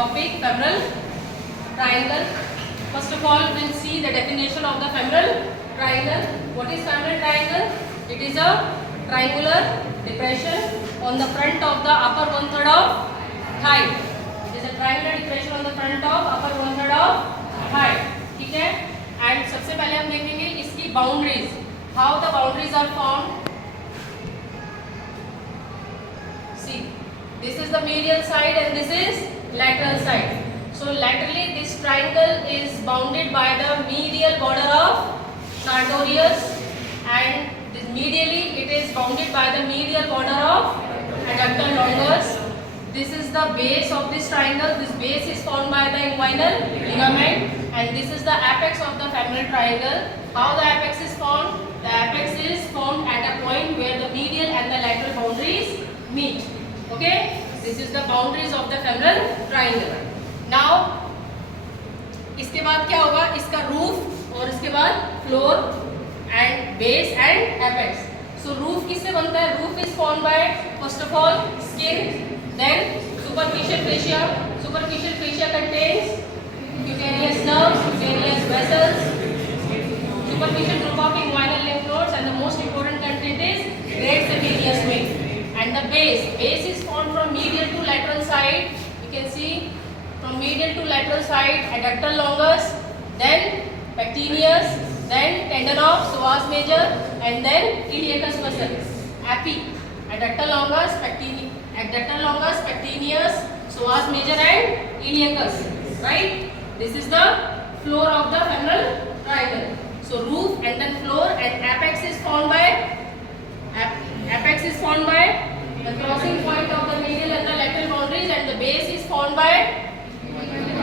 Topic femoral triangle. First of all, we'll see the definition of the femoral triangle. What is femoral triangle? It is a triangular depression on the front of the upper one third of thigh. It is a triangular depression on the front of upper one third of thigh. ठीक है? And सबसे पहले हम देखेंगे इसकी boundaries. How the boundaries are formed. See, this is the medial side and this is lateral side. So laterally this triangle is bounded by the medial border of sartorius, and this medially it is bounded by the medial border of adductor longus. This is the base of this triangle. This base is formed by the inguinal ligament, and this is the apex of the femoral triangle. How the apex is formed? The apex is formed at a point where the medial and the lateral boundaries meet. Okay? This is the boundaries of the femoral triangle. Now, इसके बाद क्या होगा? इसका roof और इसके बाद floor and base and apex. So roof किससे बनता है? Roof is formed by first of all skin, then superficial fascia. Superficial fascia contains cutaneous nerves, cutaneous vessels, superficial group of inguinal lymph nodes, and the most important content is great saphenous vein. And the base is formed from medial to lateral side. You can see from medial to lateral side adductor longus, then pectineus, then tendon of psoas major, and then iliacus muscle. Api, adductor longus, pectineus, psoas major, and iliacus. Right? This is the floor of the femoral triangle. So roof and then floor and apex is formed by the crossing point of the medial and the lateral boundaries, and the base is formed by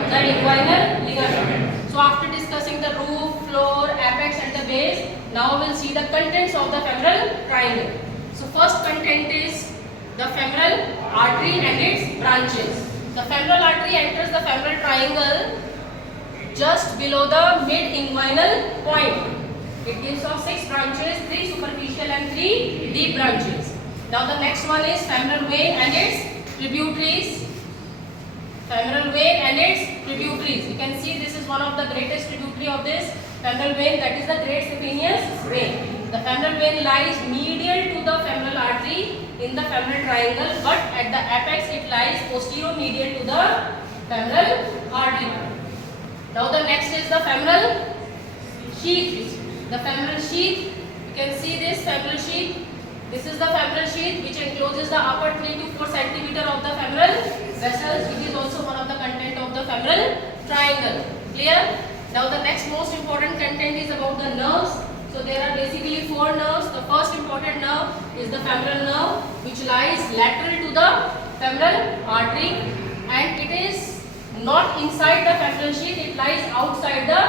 the inguinal ligament. So after discussing the roof, floor, apex and the base, now we'll see the contents of the femoral triangle. So first content is the femoral artery and its branches. The femoral artery enters the femoral triangle just below the mid-inguinal point. It gives off 6 branches, 3 superficial and 3 deep branches. Now the next one is femoral vein and its tributaries. Femoral vein and its tributaries. You can see this is one of the greatest tributary of this femoral vein, that is the great saphenous vein. The femoral vein lies medial to the femoral artery in the femoral triangle, but at the apex it lies posterior medial to the femoral artery. Now the next is the femoral sheath. The femoral sheath, you can see this femoral sheath. This is the femoral sheath which encloses the upper 3 to 4 centimeter of the femoral vessels. It is also one of the content of the femoral triangle. Clear? Now the next most important content is about the nerves. So there are basically 4 nerves. The first important nerve is the femoral nerve, which lies lateral to the femoral artery, and it is not inside the femoral sheath, it lies outside the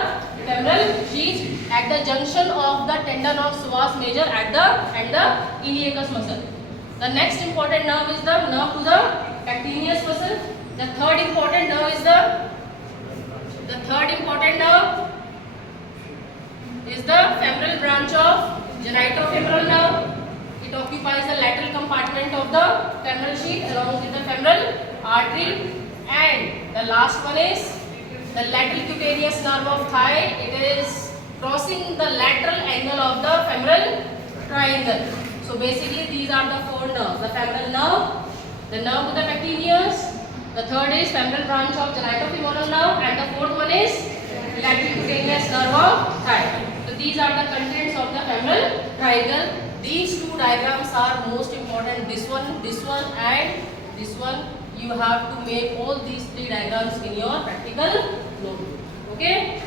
femoral sheath at the junction of the tendon of psoas major and the iliacus muscle. The next important nerve is the nerve to the pectineus muscle. The third important nerve is the femoral branch of genitofemoral nerve. It occupies the lateral compartment of the femoral sheath along with the femoral artery. And the last one is the lateral cutaneous nerve of thigh. It is crossing the lateral angle of the femoral triangle. So basically these are the 4 nerves. The femoral nerve, the nerve to the pectineus, the third is femoral branch of genitofemoral nerve, and the fourth one is lateral cutaneous nerve of thigh. So these are the contents of the femoral triangle. These 2 diagrams are most important. This one and this one. You have to make all these 3 diagrams in your practical notebook. Okay?